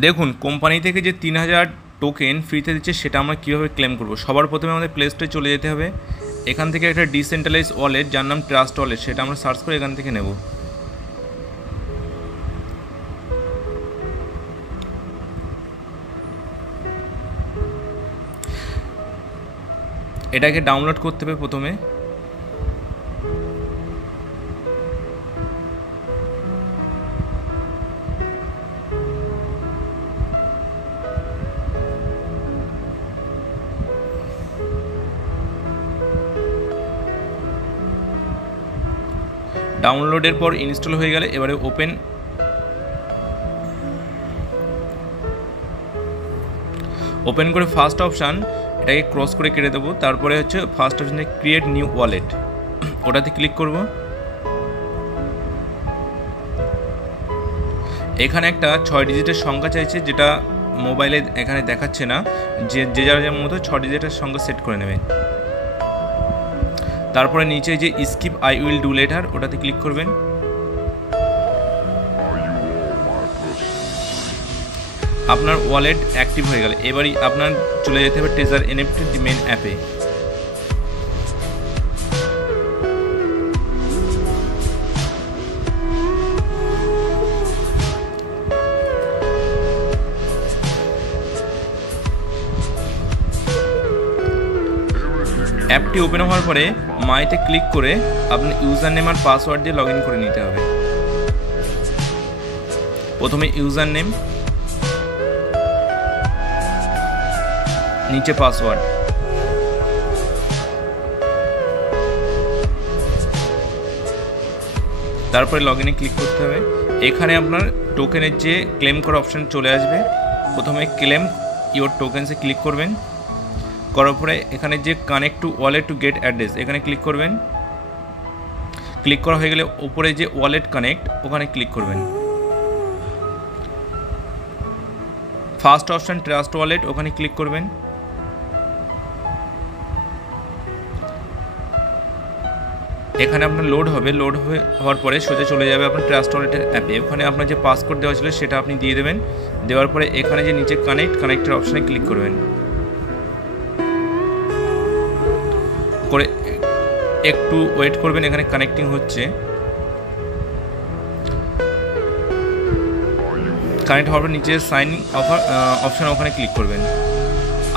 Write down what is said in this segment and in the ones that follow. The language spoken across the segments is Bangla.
দেখুন কোম্পানি থেকে যে 3000 টোকেন ফ্রিতে দিচ্ছে সেটা আমরা কীভাবে ক্লেম করব। সবার প্রথমে আমাদের প্লে স্টোরে চলে যেতে হবে। এখান থেকে একটা ডিসেন্ট্রালাইজ ওয়ালেট যার নাম ট্রাস্ট ওয়ালেট, সেটা আমরা সার্চ করে এখান থেকে নেব। এটাকে ডাউনলোড করতে হবে প্রথমে। ডাউনলোডের পর ইনস্টল হয়ে গেলে এবারে ওপেন করে ফার্স্ট অপশান এটাকে ক্রস করে কেটে দেবো। তারপরে হচ্ছে ফার্স্ট অপশানে ক্রিয়েট নিউ ওয়ালেট, ওটাতে ক্লিক করব। এখানে একটা 6 ডিজিটের সংখ্যা চাইছে, যেটা মোবাইলে এখানে দেখাচ্ছে না, যে যার মতো 6 ডিজিটের সংখ্যা সেট করে নেবে। তারপরে নিচে যে skip I will do letter, ওটাতে ক্লিক করবেন। আপনার ওয়ালেট অ্যাক্টিভ হয়ে গেল। এবারই আপনার চলে যেতে হবে ট্রেজার এনএফটি মেন অ্যাপে। অ্যাপটি ওপেন হওয়ার পরে মাইতে ক্লিক করে আপনার ইউজার নেম আর পাসওয়ার্ড দিয়ে লগ ইন করে নিতে হবে। প্রথমে ইউজার নেম, নিচে পাসওয়ার্ড, তারপরে লগ ইনে ক্লিক করতে হবে। এখানে আপনার টোকেনের যে ক্লেম করার অপশান চলে আসবে। প্রথমে ক্লেম ইওর টোকেনসে ক্লিক করবেন। করার পরে এখানে যে connect to wallet to get address, এখানে ক্লিক করবেন। ক্লিক করা হয়ে গেলে উপরে যে ওয়ালেট কানেক্ট, ওখানে ক্লিক করবেন। ফার্স্ট অপশান ট্রাস্ট ওয়ালেট, ওখানে ক্লিক করবেন। এখানে আপনার লোড হবে, লোড হওয়ার পরে সোজা চলে যাবে আপনার ট্রাস্ট ওয়ালেটের অ্যাপে। ওখানে আপনার যে পাসকোড দেওয়া ছিল সেটা আপনি দিয়ে দেবেন। দেওয়ার পরে এখানে যে নিচে কানেক্টের অপশানে ক্লিক করবেন। করে একটু ওয়েট করবেন, এখানে কানেক্টিং হচ্ছে। কানেক্ট হওয়ার পর নিচে সাইন অপশান, ওখানে ক্লিক করবেন।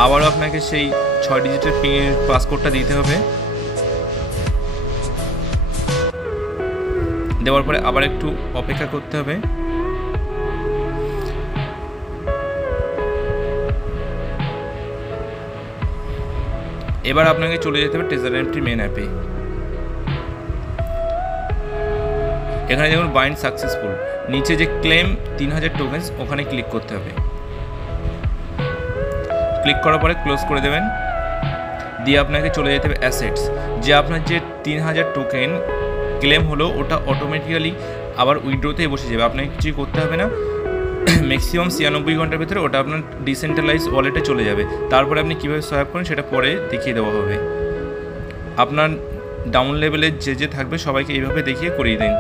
আবারও আপনাকে সেই 6 ডিজিটের পাসকোডটা দিতে হবে। দেওয়ার পরে আবার একটু অপেক্ষা করতে হবে। এবার আপনাকে চলে যেতে হবে ট্রেজার এনএফটি মেন অ্যাপে। এখানে দেখুন বাইন্ড সাকসেসফুল, নিচে যে ক্লেম 3000 টোকেন্স, ওখানে ক্লিক করতে হবে। ক্লিক করার পরে ক্লোজ করে দেবেন। দিয়ে আপনাকে চলে যেতে হবে অ্যাসেটস। যে আপনার যে 3000 টোকেন ক্লেম হলো, ওটা অটোমেটিক্যালি আবার উইথড্রোতেই বসে যাবে, আপনাকে কিছুই করতে হবে না। ম্যাক্সিমাম 96 ঘন্টার ভিতরে ওটা আপনার ডিসেন্ট্রালাইজ ওয়ালেটে চলে যাবে। তারপরে আপনি কীভাবে সোয়াইপ করেন সেটা পরে দেখিয়ে দেওয়া হবে। আপনার ডাউন লেভেলের যে থাকবে সবাইকে এইভাবে দেখিয়ে করিয়ে দিন।